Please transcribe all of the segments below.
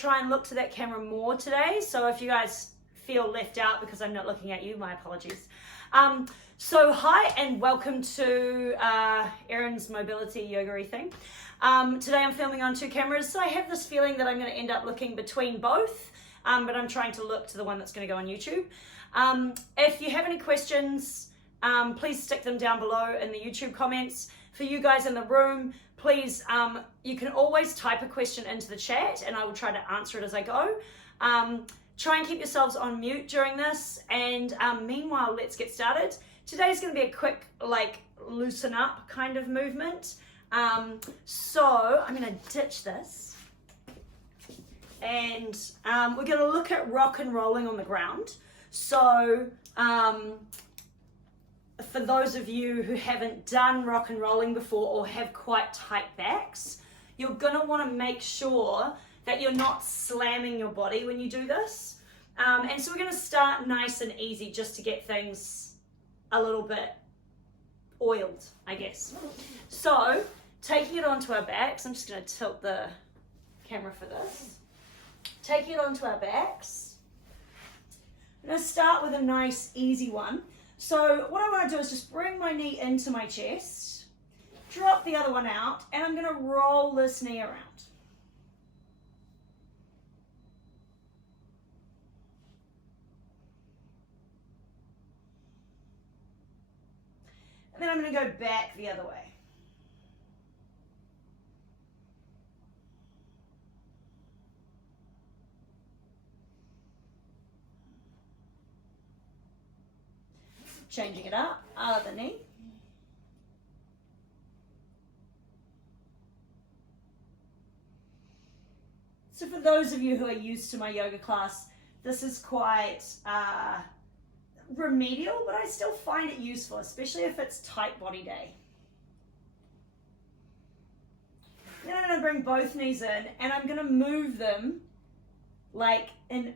try and look to that camera more today. So if you guys feel left out because I'm not looking at you, my apologies. So hi and welcome to Erin's mobility yoga thing. Today I'm filming on 2 cameras, so I have this feeling that I'm going to end up looking between both, but I'm trying to look to the one that's going to go on YouTube. If you have any questions, please stick them down below in the YouTube comments. For you guys in the room, please, you can always type a question into the chat and I will try to answer it as I go. Try and keep yourselves on mute during this, and meanwhile, let's get started. Today's going to be a quick, loosen up kind of movement. So I'm going to ditch this, and we're going to look at rock and rolling on the ground. So for those of you who haven't done rock and rolling before or have quite tight backs, you're going to want to make sure that you're not slamming your body when you do this. And so we're going to start nice and easy just to get things a little bit oiled, I guess. So taking it onto our backs, I'm just going to tilt the camera for this. Taking it onto our backs. I'm going to start with a nice easy one. So what I want to do is just bring my knee into my chest, drop the other one out, and I'm going to roll this knee around. And then I'm going to go back the other way. Changing it up, other knee. So for those of you who are used to my yoga class, this is quite remedial, but I still find it useful, especially if it's tight body day. Then I'm going to bring both knees in, and I'm going to move them like in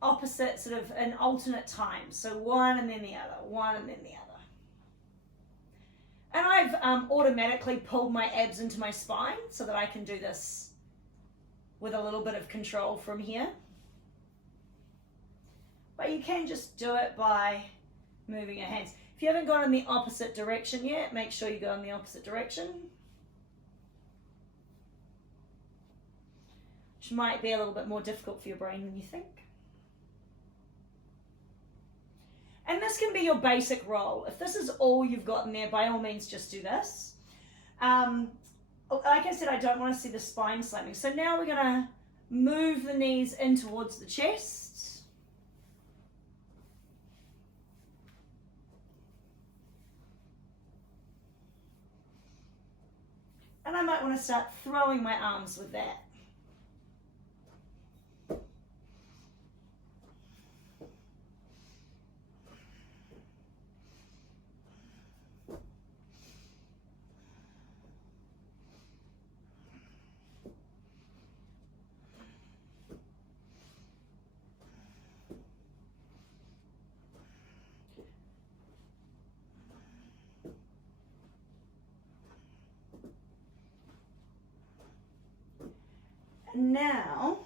opposite, sort of an alternate time. So one and then the other, one and then the other. And I've automatically pulled my abs into my spine so that I can do this with a little bit of control from here. But you can just do it by moving your hands. If you haven't gone in the opposite direction yet, make sure you go in the opposite direction. Which might be a little bit more difficult for your brain than you think. And this can be your basic roll. If this is all you've got in there, by all means, just do this. Like I said, I don't want to see the spine slamming. So now we're going to move the knees in towards the chest. And I might want to start throwing my arms with that. Now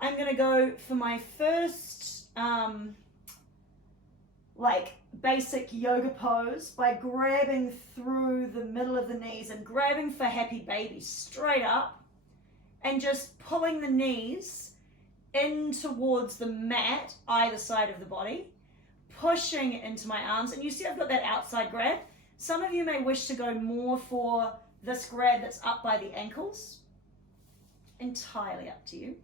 I'm going to go for my first basic yoga pose by grabbing through the middle of the knees and grabbing for happy baby straight up and just pulling the knees in towards the mat either side of the body, pushing into my arms. And you see I've got that outside grab. Some of you may wish to go more for this grab that's up by the ankles. Entirely up to you.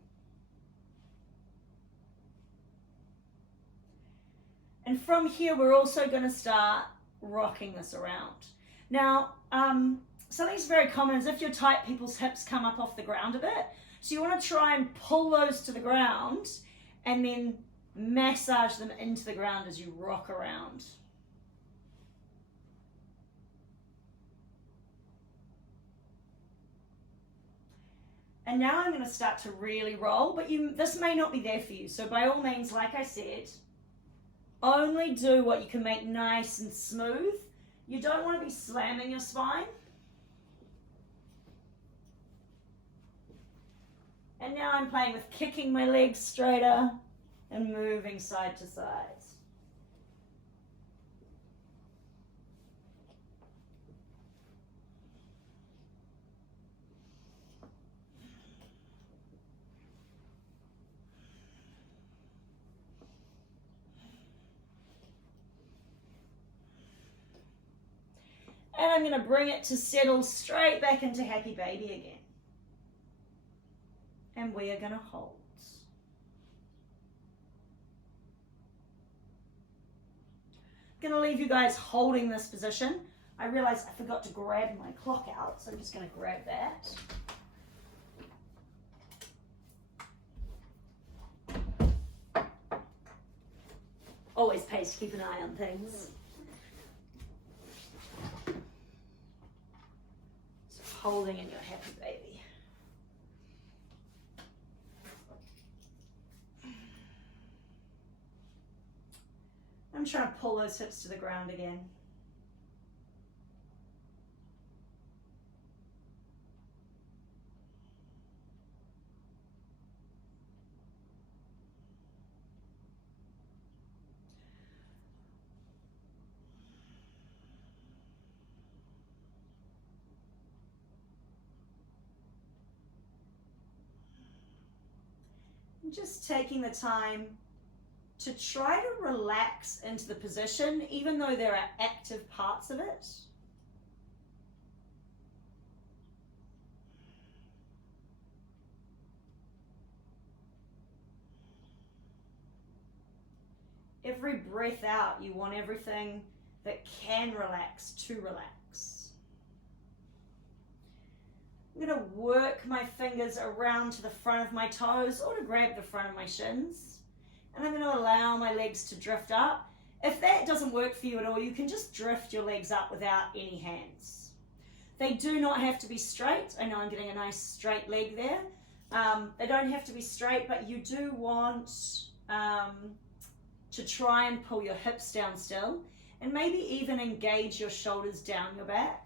And from here, we're also going to start rocking this around. Now, something's very common is if you're tight, people's hips come up off the ground a bit. So you want to try and pull those to the ground and then massage them into the ground as you rock around. And now I'm going to start to really roll, but this may not be there for you. So by all means, like I said, only do what you can make nice and smooth. You don't want to be slamming your spine. And now I'm playing with kicking my legs straighter and moving side to side. And I'm going to bring it to settle straight back into happy baby again. And we are going to hold. I'm going to leave you guys holding this position. I realized I forgot to grab my clock out, so I'm just going to grab that. Always pays to keep an eye on things. So holding in your happy baby. I'm trying to pull those hips to the ground again. Just taking the time to try to relax into the position, even though there are active parts of it. Every breath out, you want everything that can relax to relax. I'm going to work my fingers around to the front of my toes or to grab the front of my shins. And I'm going to allow my legs to drift up. If that doesn't work for you at all, you can just drift your legs up without any hands. They do not have to be straight. I know I'm getting a nice straight leg there. They don't have to be straight, but you do want to try and pull your hips down still, and maybe even engage your shoulders down your back.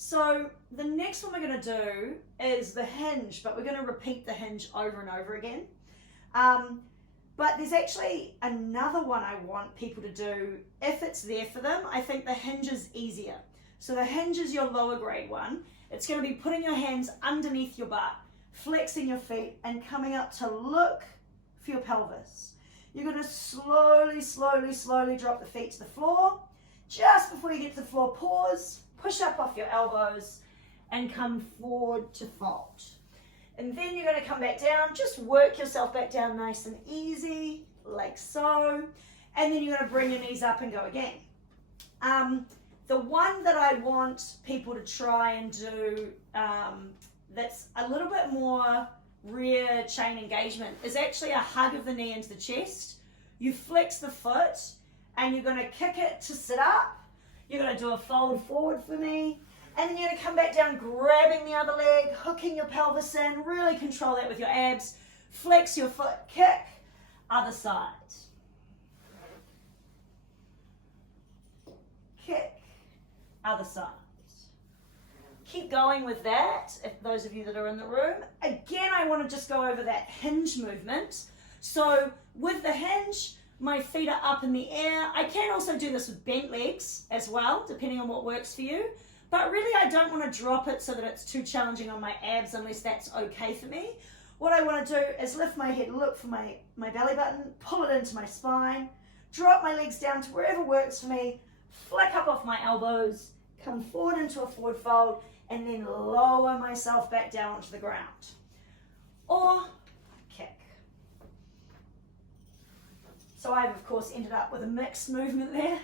So the next one we're going to do is the hinge, but we're going to repeat the hinge over and over again. But there's actually another one I want people to do if it's there for them. I think the hinge is easier. So the hinge is your lower grade one. It's going to be putting your hands underneath your butt, flexing your feet, and coming up to look for your pelvis. You're going to slowly, slowly, slowly drop the feet to the floor. Just before you get to the floor, pause. Push up off your elbows and come forward to fold. And then you're going to come back down. Just work yourself back down nice and easy, like so. And then you're going to bring your knees up and go again. The one that I want people to try and do that's a little bit more rear chain engagement is actually a hug of the knee into the chest. You flex the foot and you're going to kick it to sit up. You're going to do a fold forward for me, and then you're going to come back down, grabbing the other leg, hooking your pelvis in, really control that with your abs. Flex your foot, kick, other side. Kick, other side. Keep going with that, if those of you that are in the room. Again, I want to just go over that hinge movement. So with the hinge, my feet are up in the air. I can also do this with bent legs as well, depending on what works for you. But really, I don't want to drop it so that it's too challenging on my abs unless that's okay for me. What I want to do is lift my head, look for my belly button, pull it into my spine, drop my legs down to wherever works for me, flick up off my elbows, come forward into a forward fold, and then lower myself back down onto the ground. Or kick. So I've, of course, ended up with a mixed movement there.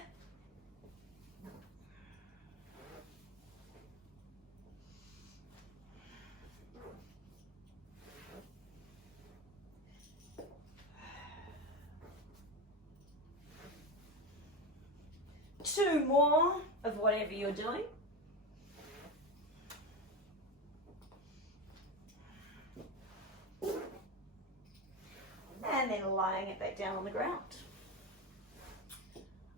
Two more of whatever you're doing. lying it back down on the ground.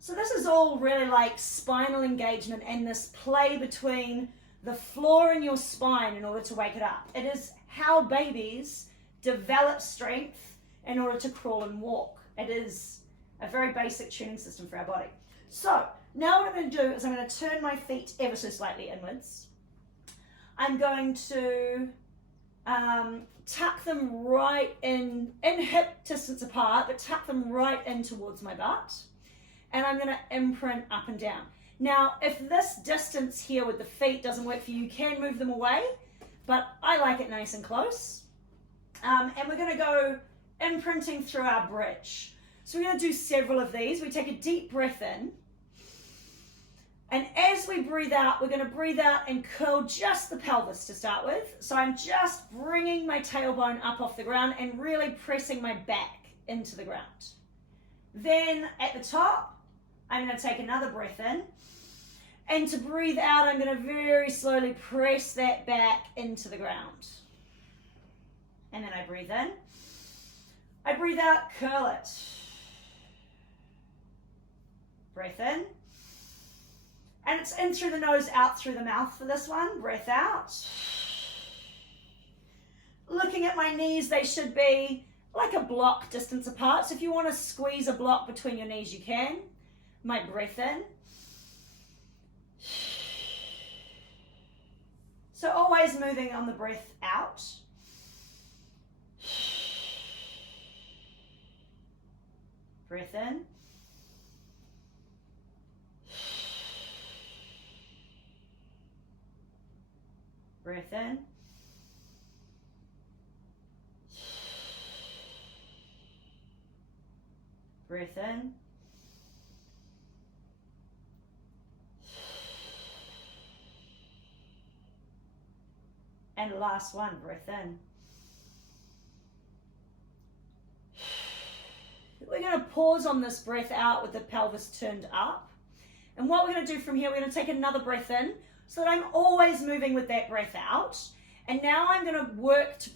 So this is all really like spinal engagement and this play between the floor and your spine in order to wake it up. It is how babies develop strength in order to crawl and walk. It is a very basic tuning system for our body. So now what I'm going to do is I'm going to turn my feet ever so slightly inwards. I'm going to tuck them right in hip distance apart, but tuck them right in towards my butt. And I'm going to imprint up and down. Now, if this distance here with the feet doesn't work for you, you can move them away, but I like it nice and close. And we're going to go imprinting through our bridge. So we're going to do several of these. We take a deep breath in. And as we breathe out, we're going to breathe out and curl just the pelvis to start with. So I'm just bringing my tailbone up off the ground and really pressing my back into the ground. Then at the top, I'm going to take another breath in. And to breathe out, I'm going to very slowly press that back into the ground. And then I breathe in. I breathe out, curl it. Breath in. And it's in through the nose, out through the mouth for this one. Breath out. Looking at my knees, they should be like a block distance apart. So if you want to squeeze a block between your knees, you can. My breath in. So always moving on the breath out. Breath in. Breath in. Breath in. And last one, breath in. We're going to pause on this breath out with the pelvis turned up. And what we're going to do from here, we're going to take another breath in so that I'm always moving with that breath out. And now I'm going to work to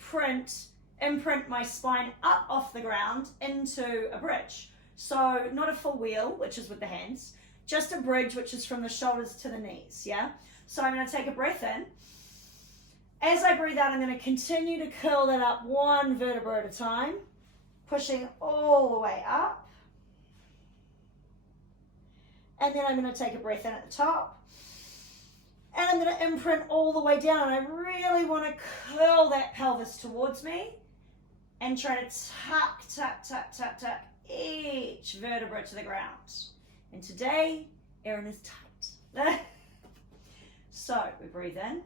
imprint my spine up off the ground into a bridge. So not a full wheel, which is with the hands, just a bridge, which is from the shoulders to the knees, yeah? So I'm going to take a breath in. As I breathe out, I'm going to continue to curl that up one vertebra at a time, pushing all the way up. And then I'm going to take a breath in at the top. And I'm going to imprint all the way down. I really want to curl that pelvis towards me and try to tuck, tuck, tuck, tuck, tuck each vertebra to the ground. And today, Erin is tight. So we breathe in.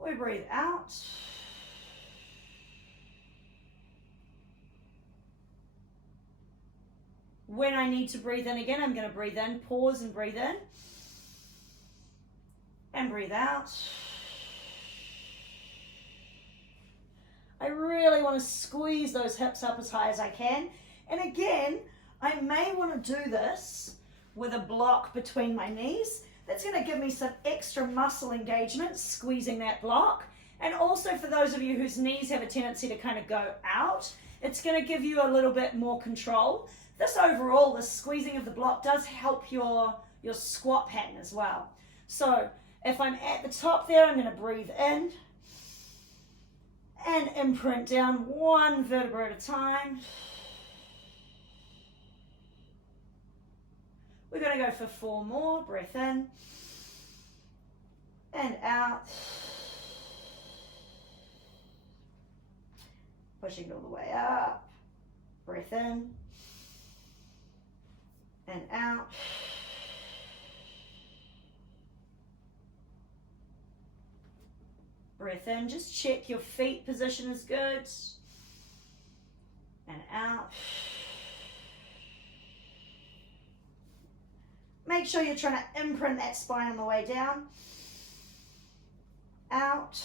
We breathe out. When I need to breathe in again, I'm going to breathe in, pause and breathe in. And breathe out. I really want to squeeze those hips up as high as I can. And again, I may want to do this with a block between my knees. That's going to give me some extra muscle engagement, squeezing that block. And also for those of you whose knees have a tendency to kind of go out, it's going to give you a little bit more control. This overall, the squeezing of the block does help your squat pattern as well. So if I'm at the top there, I'm going to breathe in and imprint down one vertebra at a time. We're going to go for 4 more. Breath in and out. Pushing it all the way up. Breath in and out. Breath in. Just check your feet position is good. And out. Make sure you're trying to imprint that spine on the way down. Out.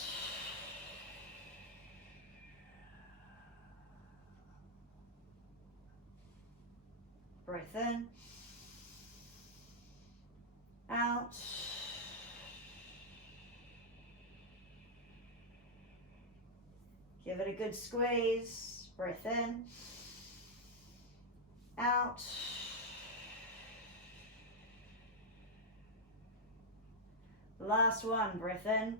Breath in. Out. Give it a good squeeze. Breath in. Out. Last one, breath in.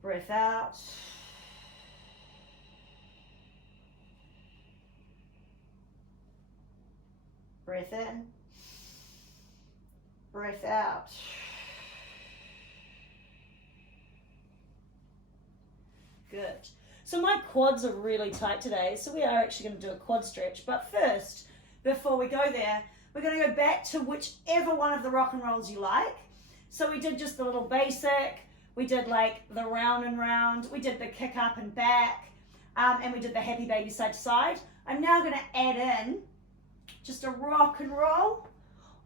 Breath out. Breath in. Breath out. Good. So my quads are really tight today, so we are actually going to do a quad stretch. But first, before we go there, we're going to go back to whichever one of the rock and rolls you like. So we did just the little basic, we did like the round and round, we did the kick up and back, and we did the happy baby side to side. I'm now going to add in just a rock and roll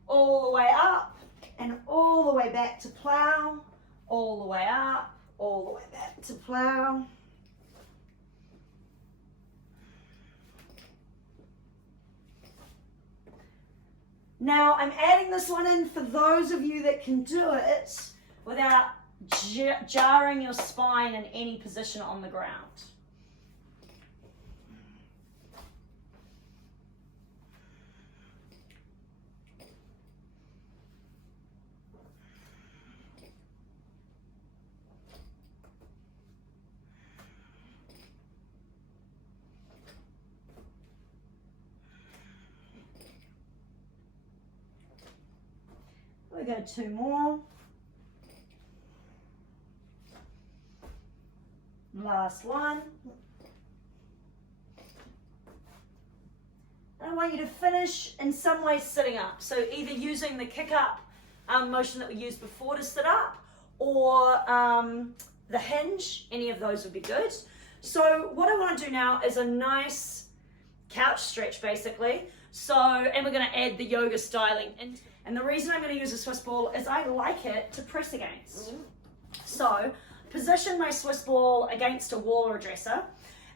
all the way up and all the way back to plow, all the way up, all the way back to plow. Now I'm adding this one in for those of you that can do it without jarring your spine in any position on the ground. We go 2 more. Last one. And I want you to finish in some way sitting up. So either using the kick up motion that we used before to sit up, or the hinge, any of those would be good. So what I want to do now is a nice couch stretch basically. So, and we're going to add the yoga styling in. And the reason I'm going to use a Swiss ball is I like it to press against. So position my Swiss ball against a wall or a dresser,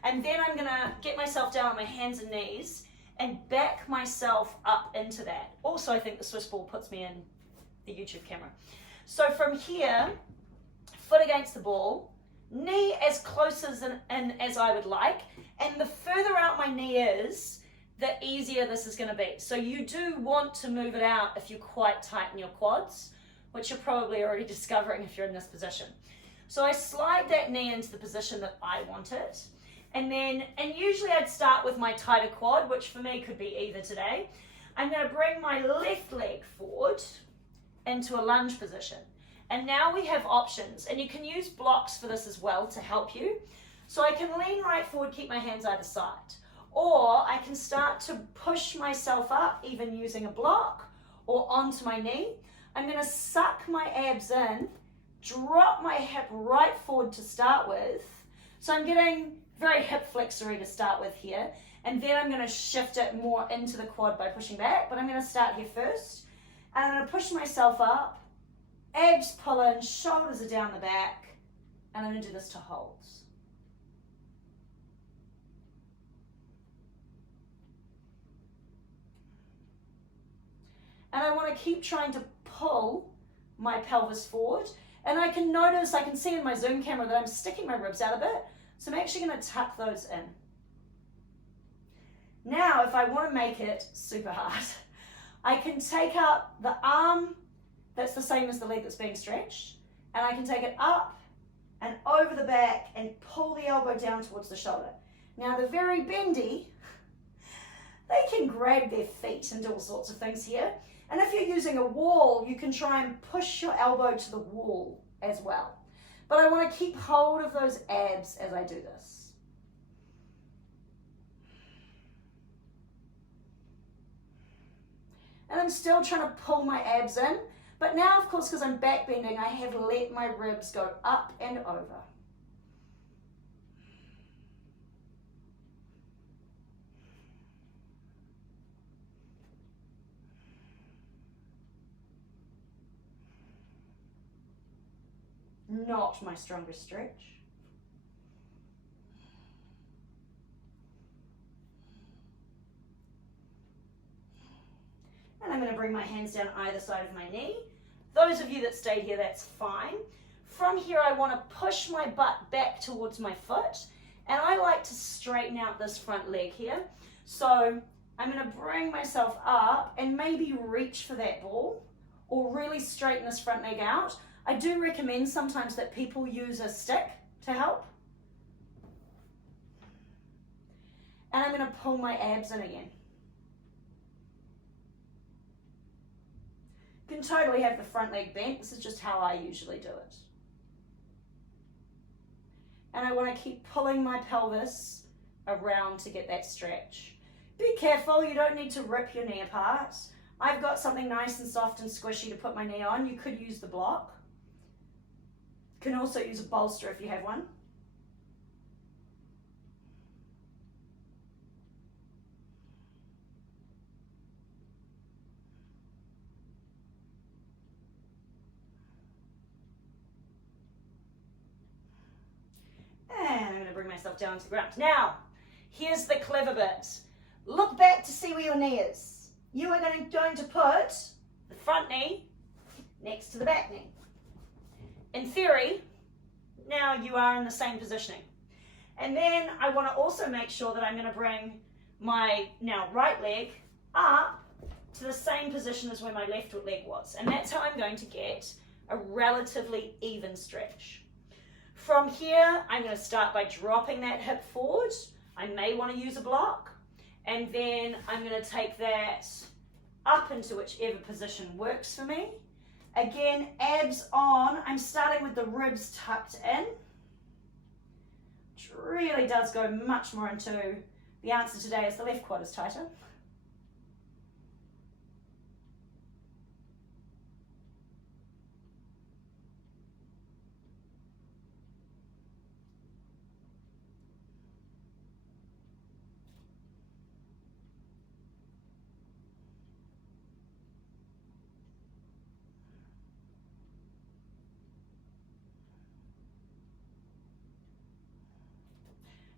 and then I'm going to get myself down on my hands and knees and back myself up into that. Also, I think the Swiss ball puts me in the YouTube camera. So from here, foot against the ball, knee as close as as I would like, and the further out my knee is, the easier this is going to be. So you do want to move it out if you're quite tight in your quads, which you're probably already discovering if you're in this position. So I slide that knee into the position that I want it. And usually I'd start with my tighter quad, which for me could be either today. I'm going to bring my left leg forward into a lunge position. And now we have options, and you can use blocks for this as well to help you. So I can lean right forward, keep my hands either side. Or I can start to push myself up, even using a block, or onto my knee. I'm going to suck my abs in, drop my hip right forward to start with. So I'm getting very hip flexory to start with here. And then I'm going to shift it more into the quad by pushing back. But I'm going to start here first. And I'm going to push myself up, abs pull in, shoulders are down the back. And I'm going to do this to holds. And I want to keep trying to pull my pelvis forward. And I can notice, I can see in my Zoom camera that I'm sticking my ribs out a bit. So I'm actually going to tuck those in. Now, if I want to make it super hard, I can take up the arm that's the same as the leg that's being stretched. And I can take it up and over the back and pull the elbow down towards the shoulder. Now, the very bendy, they can grab their feet and do all sorts of things here. And if you're using a wall, you can try and push your elbow to the wall as well. But I want to keep hold of those abs as I do this. And I'm still trying to pull my abs in. But now, of course, because I'm back bending, I have let my ribs go up and over. Not my strongest stretch. And I'm going to bring my hands down either side of my knee. Those of you that stayed here, that's fine. From here, I want to push my butt back towards my foot And I like to straighten out this front leg here. So I'm going to bring myself up and maybe reach for that ball or really straighten this front leg out. I do recommend sometimes that people use a stick to help. And I'm going to pull my abs in again. You can totally have the front leg bent. This is just how I usually do it. And I want to keep pulling my pelvis around to get that stretch. Be careful, you don't need to rip your knee apart. I've got something nice and soft and squishy to put my knee on. You could use the block. You can also use a bolster if you have one. And I'm going to bring myself down to the ground. Now, here's the clever bit. Look back to see where your knee is. You are going to put the front knee next to the back knee. In theory, now you are in the same positioning. And then I want to also make sure that I'm going to bring my now right leg up to the same position as where my left leg was. And that's how I'm going to get a relatively even stretch. From here, I'm going to start by dropping that hip forward. I may want to use a block. And then I'm going to take that up into whichever position works for me. Again, abs on. I'm starting with the ribs tucked in, which really does go much more into the answer today is the left quad is tighter.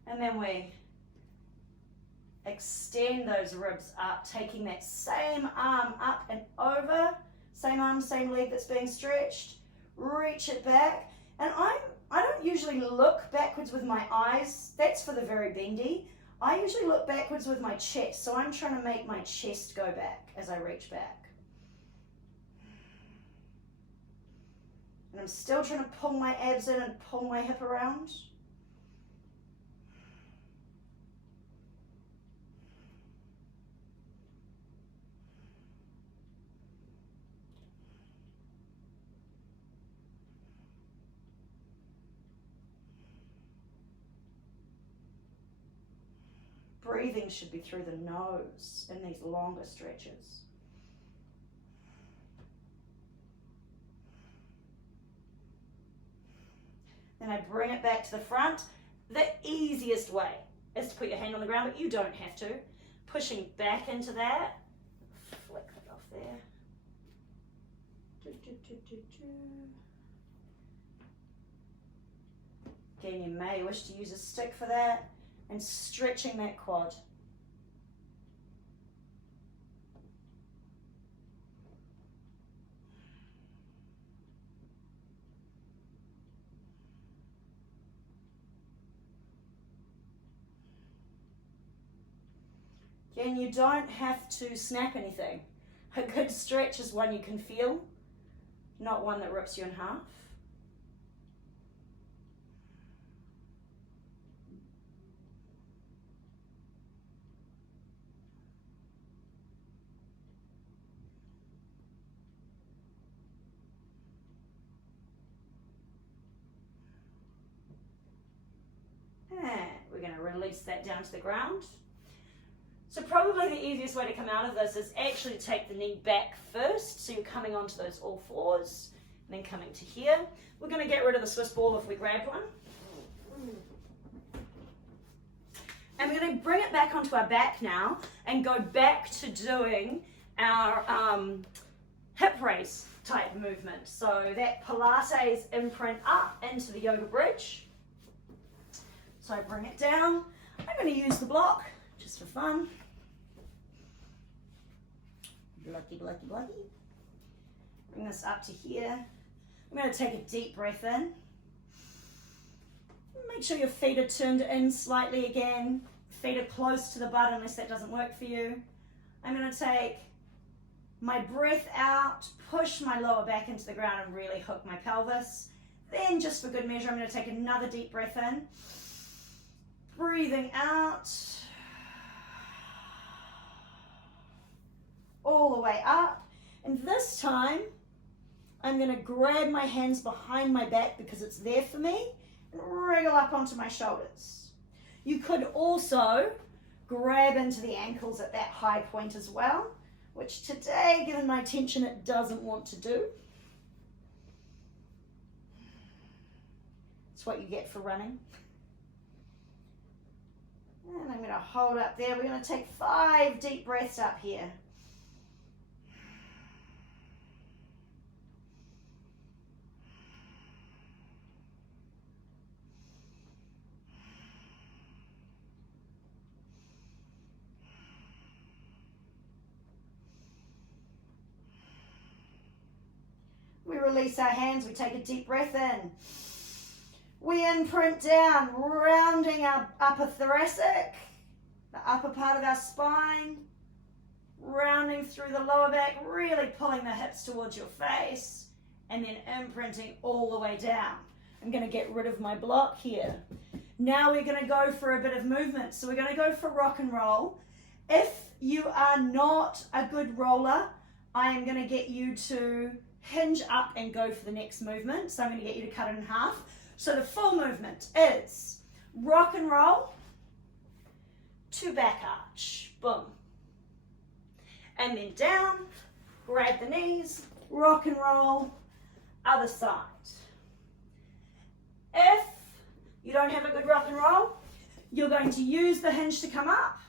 And then we extend those ribs up, taking that same arm up and over, same arm, same leg that's being stretched, reach it back. And I don't usually look backwards with my eyes, that's for the very bendy. I usually look backwards with my chest, so I'm trying to make my chest go back as I reach back. And I'm still trying to pull my abs in and pull my hip around. Breathing should be through the nose in these longer stretches. Then I bring it back to the front. The easiest way is to put your hand on the ground, but you don't have to. Pushing back into that. Flick it off there. Again, you may wish to use a stick for that. And stretching that quad. Again, you don't have to snap anything. A good stretch is one you can feel, not one that rips you in half. And we're going to release that down to the ground. So probably the easiest way to come out of this is actually to take the knee back first. So you're coming onto those all fours, and then coming to here. We're going to get rid of the Swiss ball if we grabbed one. And we're going to bring it back onto our back now and go back to doing our hip raise type movement. So that Pilates imprint up into the yoga bridge. So I bring it down. I'm going to use the block just for fun. Blocky, blocky, blocky. Bring this up to here. I'm going to take a deep breath in. Make sure your feet are turned in slightly again. Feet are close to the butt unless that doesn't work for you. I'm going to take my breath out, push my lower back into the ground and really hook my pelvis. Then just for good measure, I'm going to take another deep breath in. Breathing out. All the way up. And this time, I'm going to grab my hands behind my back because it's there for me and wriggle up onto my shoulders. You could also grab into the ankles at that high point as well, which today, given my tension, it doesn't want to do. It's what you get for running. And I'm going to hold up there. We're going to take 5 deep breaths up here. We release our hands, we take a deep breath in. We imprint down, rounding our upper thoracic, the upper part of our spine, rounding through the lower back, really pulling the hips towards your face, and then imprinting all the way down. I'm going to get rid of my block here. Now we're going to go for a bit of movement. So we're going to go for rock and roll. If you are not a good roller, I am going to get you to hinge up and go for the next movement. So I'm going to get you to cut it in half. So the full movement is rock and roll to back arch. Boom. And then down, grab the knees, rock and roll, other side. If you don't have a good rock and roll, you're going to use the hinge to come up.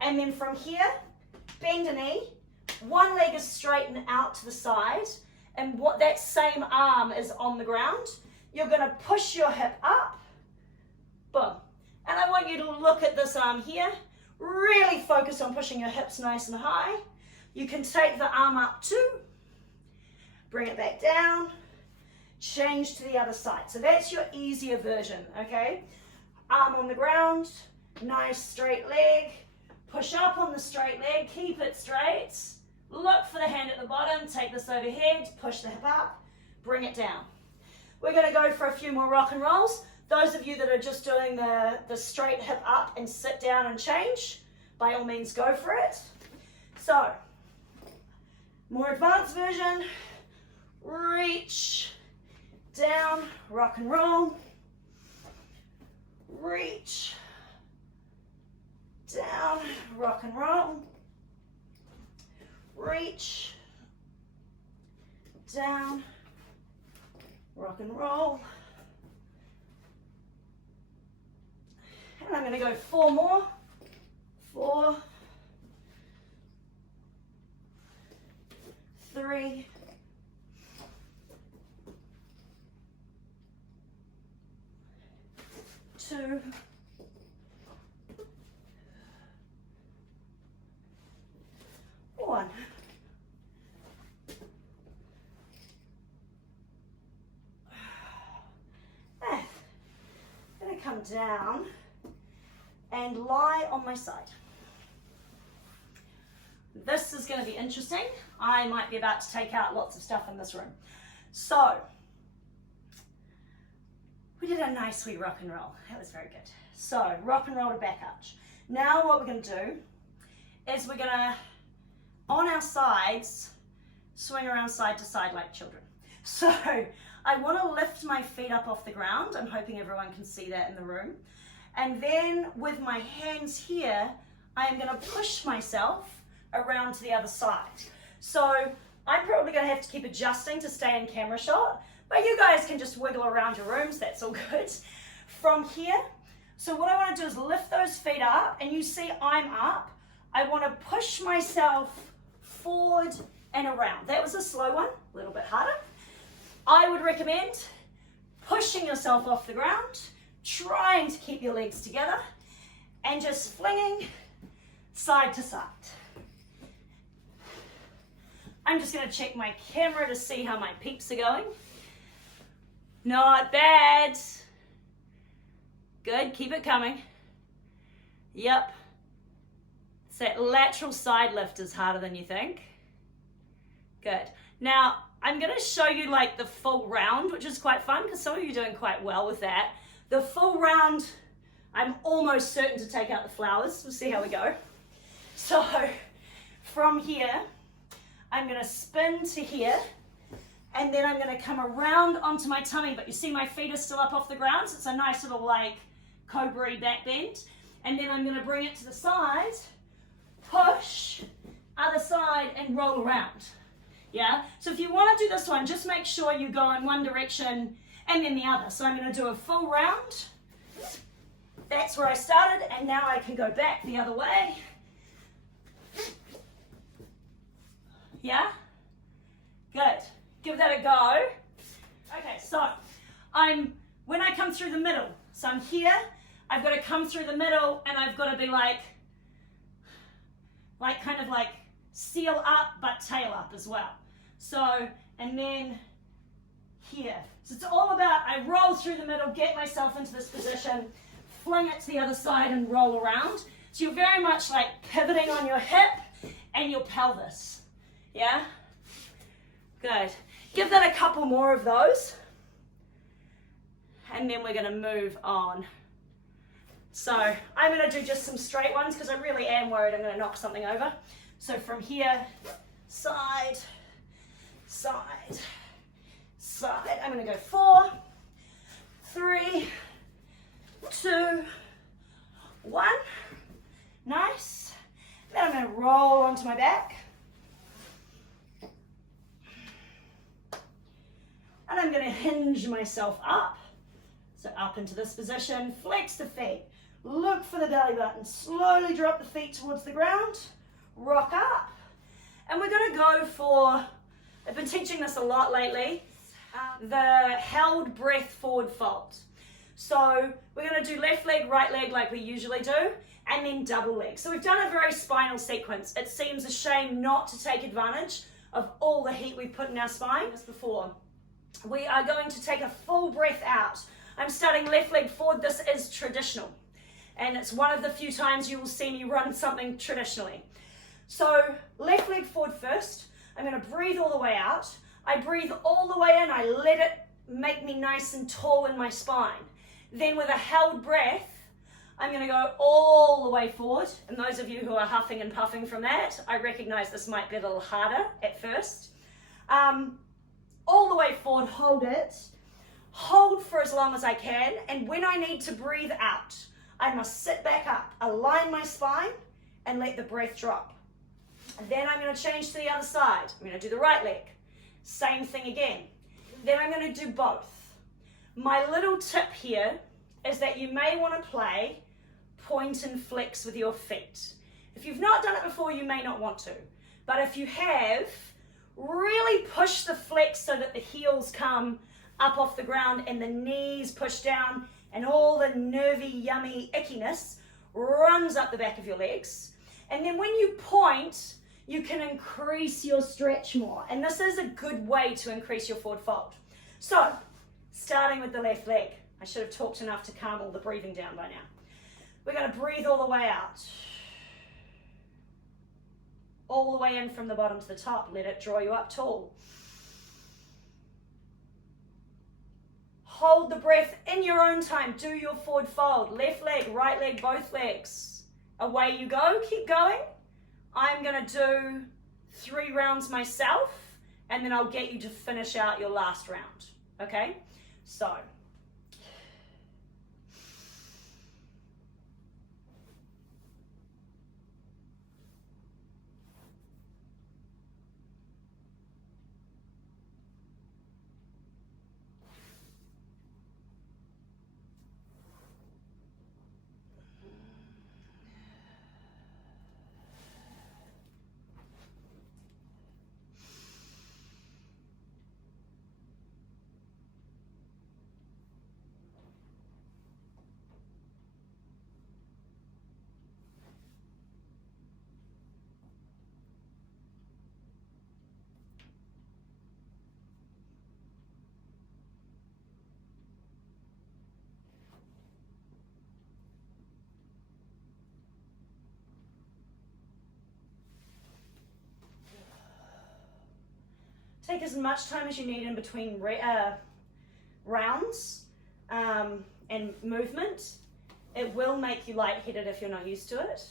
And then from here, bend a knee. One leg is straight and out to the side, and what that same arm is on the ground. You're going to push your hip up, boom. And I want you to look at this arm here, really focus on pushing your hips nice and high. You can take the arm up too, bring it back down, change to the other side. So that's your easier version, okay? Arm on the ground, nice straight leg, push up on the straight leg, keep it straight. Look for the hand at the bottom, take this overhead, push the hip up, bring it down. We're going to go for a few more rock and rolls. Those of you that are just doing the straight hip up and sit down and change, by all means go for it. So, more advanced version, reach, down, rock and roll, reach, down, rock and roll, reach, down, rock and roll. And I'm going to go 4 more. 4, 3, 2, 1. I'm going to come down and lie on my side. This is going to be interesting. I might be about to take out lots of stuff in this room. So, we did a nice wee rock and roll. That was very good. So, rock and roll to back arch. Now what we're going to do is we're going to, on our sides, swing around side to side like children. So, I want to lift my feet up off the ground. I'm hoping everyone can see that in the room. And then with my hands here, I am going to push myself around to the other side. So I'm probably going to have to keep adjusting to stay in camera shot, but you guys can just wiggle around your rooms, that's all good. From here, so what I want to do is lift those feet up, and you see I'm up. I want to push myself forward and around. That was a slow one, a little bit harder. I would recommend pushing yourself off the ground, trying to keep your legs together, and just flinging side to side. I'm just going to check my camera to see how my peeps are going. Not bad. Good, keep it coming. Yep. So that lateral side lift is harder than you think. Good. Now, I'm gonna show you like the full round, which is quite fun because some of you are doing quite well with that. The full round, I'm almost certain to take out the flowers. We'll see how we go. So from here, I'm gonna spin to here, and then I'm gonna come around onto my tummy, but you see my feet are still up off the ground, so it's a nice little like cobra back bend. And then I'm gonna bring it to the side, push, other side, and roll around. Yeah, so if you want to do this one, just make sure you go in one direction and then the other. So I'm going to do a full round. That's where I started, and now I can go back the other way. Yeah? Good. Give that a go. Okay, so when I come through the middle, so I'm here, I've got to come through the middle, and I've got to be like kind of like seal up, but tail up as well. So, and then here. So it's all about, I roll through the middle, get myself into this position, fling it to the other side and roll around. So you're very much like pivoting on your hip and your pelvis. Yeah? Good. Give that a couple more of those. And then we're gonna move on. So I'm gonna do just some straight ones because I really am worried I'm gonna knock something over. So from here, side, side, side. I'm going to go 4, 3, 2, 1. Nice. Then I'm going to roll onto my back. And I'm going to hinge myself up. So up into this position, flex the feet. Look for the belly button. Slowly drop the feet towards the ground. Rock up. And we're going to go for, I've been teaching this a lot lately, the held breath forward fold. So we're going to do left leg, right leg like we usually do, and then double leg. So we've done a very spinal sequence. It seems a shame not to take advantage of all the heat we've put in our spine. As before, we are going to take a full breath out. I'm starting left leg forward. This is traditional, and it's one of the few times you will see me run something traditionally. So left leg forward first. I'm going to breathe all the way out. I breathe all the way in. I let it make me nice and tall in my spine. Then with a held breath, I'm going to go all the way forward. And those of you who are huffing and puffing from that, I recognize this might be a little harder at first. All the way forward, hold it. Hold for as long as I can. And when I need to breathe out, I must sit back up, align my spine, and let the breath drop. And then I'm going to change to the other side. I'm going to do the right leg. Same thing again. Then I'm going to do both. My little tip here is that you may want to play point and flex with your feet. If you've not done it before, you may not want to. But if you have, really push the flex so that the heels come up off the ground and the knees push down and all the nervy, yummy ickiness runs up the back of your legs. And then when you point, you can increase your stretch more. And this is a good way to increase your forward fold. So, starting with the left leg. I should have talked enough to calm all the breathing down by now. We're going to breathe all the way out. All the way in from the bottom to the top. Let it draw you up tall. Hold the breath in your own time. Do your forward fold. Left leg, right leg, both legs. Away you go. Keep going. I'm going to do 3 rounds myself, and then I'll get you to finish out your last round. Okay? So. Take as much time as you need in between rounds and movement. It will make you lightheaded if you're not used to it.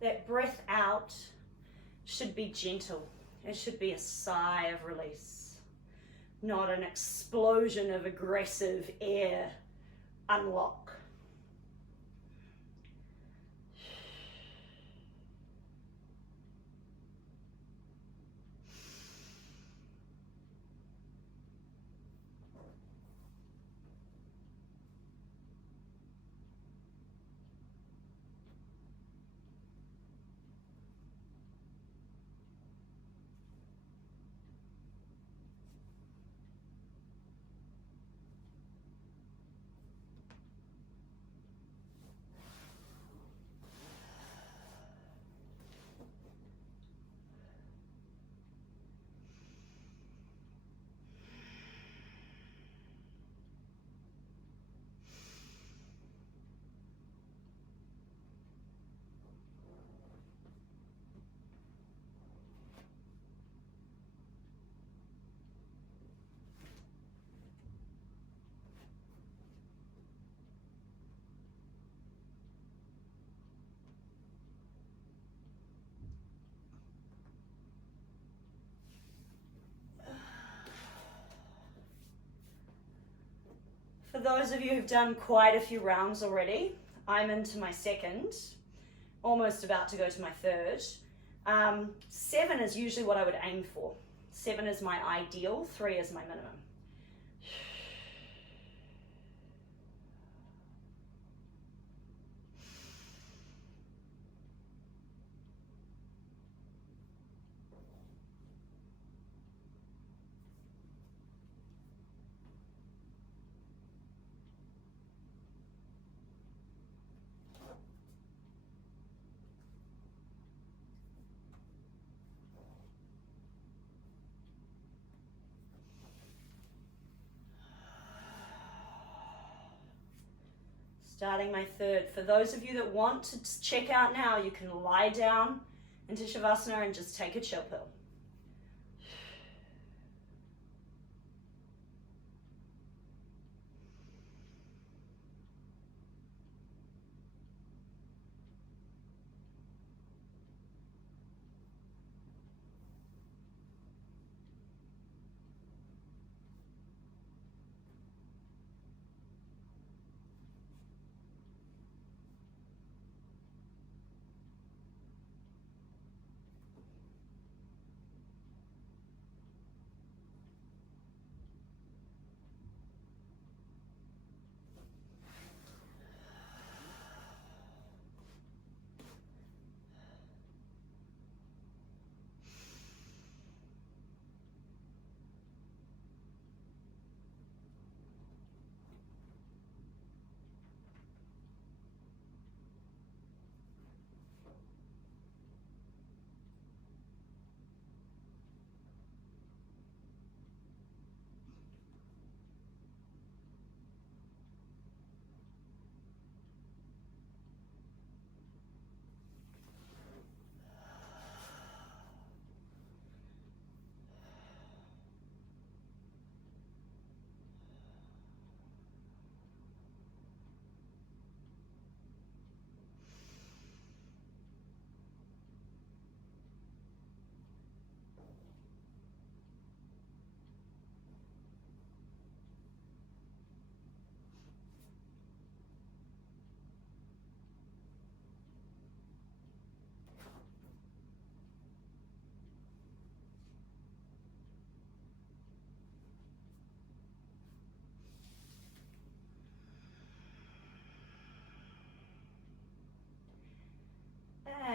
That breath out should be gentle. It should be a sigh of release, not an explosion of aggressive air unlock. For those of you who've done quite a few rounds already, I'm into my second, almost about to go to my third. 7 is usually what I would aim for. 7 is my ideal, 3 is my minimum. Starting my third. For those of you that want to check out now, you can lie down into Shavasana and just take a chill pill.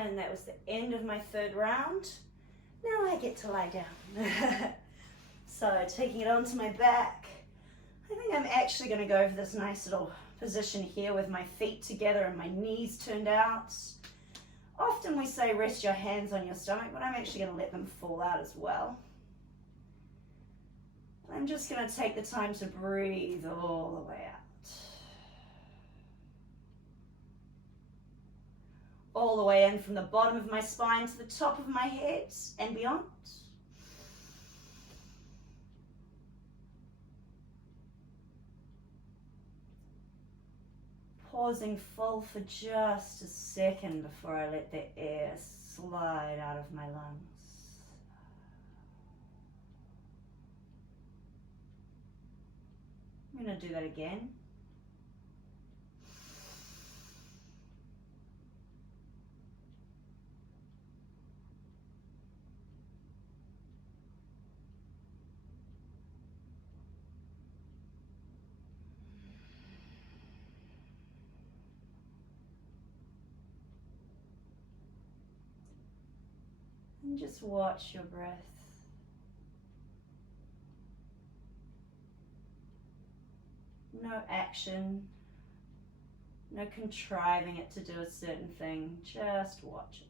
And that was the end of my third round. Now I get to lie down. So taking it onto my back, I think I'm actually going to go for this nice little position here with my feet together and my knees turned out. Often we say rest your hands on your stomach, but I'm actually going to let them fall out as well. I'm just going to take the time to breathe all the way out. All the way in from the bottom of my spine to the top of my head and beyond. Pausing full for just a second before I let the air slide out of my lungs. I'm going to do that again. And just watch your breath. No action, no contriving it to do a certain thing, just watch it.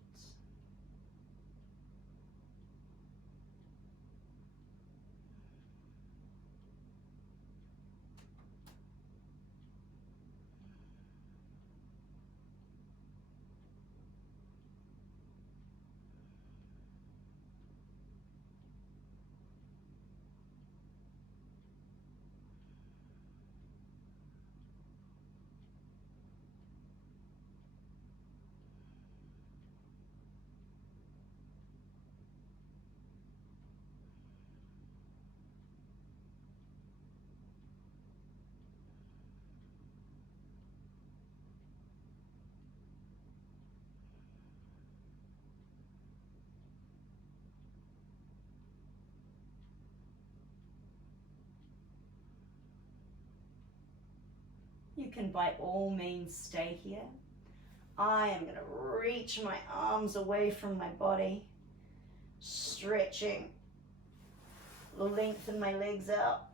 You can by all means stay here. I am going to reach my arms away from my body, stretching, lengthen my legs out,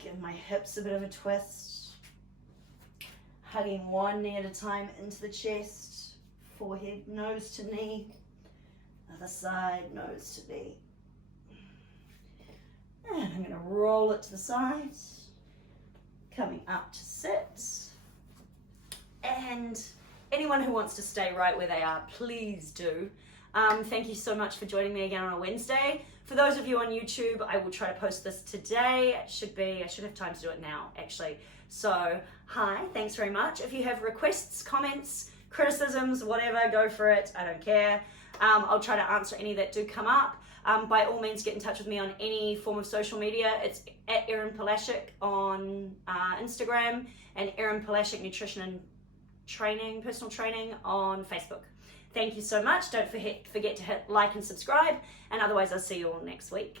give my hips a bit of a twist, hugging one knee at a time into the chest, forehead, nose to knee, other side, nose to knee. And I'm going to roll it to the side, coming up to sit. And anyone who wants to stay right where they are, please do. Thank you so much for joining me again on a Wednesday. For those of you on YouTube, I will try to post this today. I should have time to do it now, actually. So, hi, thanks very much. If you have requests, comments, criticisms, whatever, go for it. I don't care. I'll try to answer any that do come up. By all means, get in touch with me on any form of social media. It's at Erin Palashik on Instagram and Erin Palashik Nutrition and Training, Personal Training on Facebook. Thank you so much. Don't forget to hit like and subscribe. And otherwise, I'll see you all next week.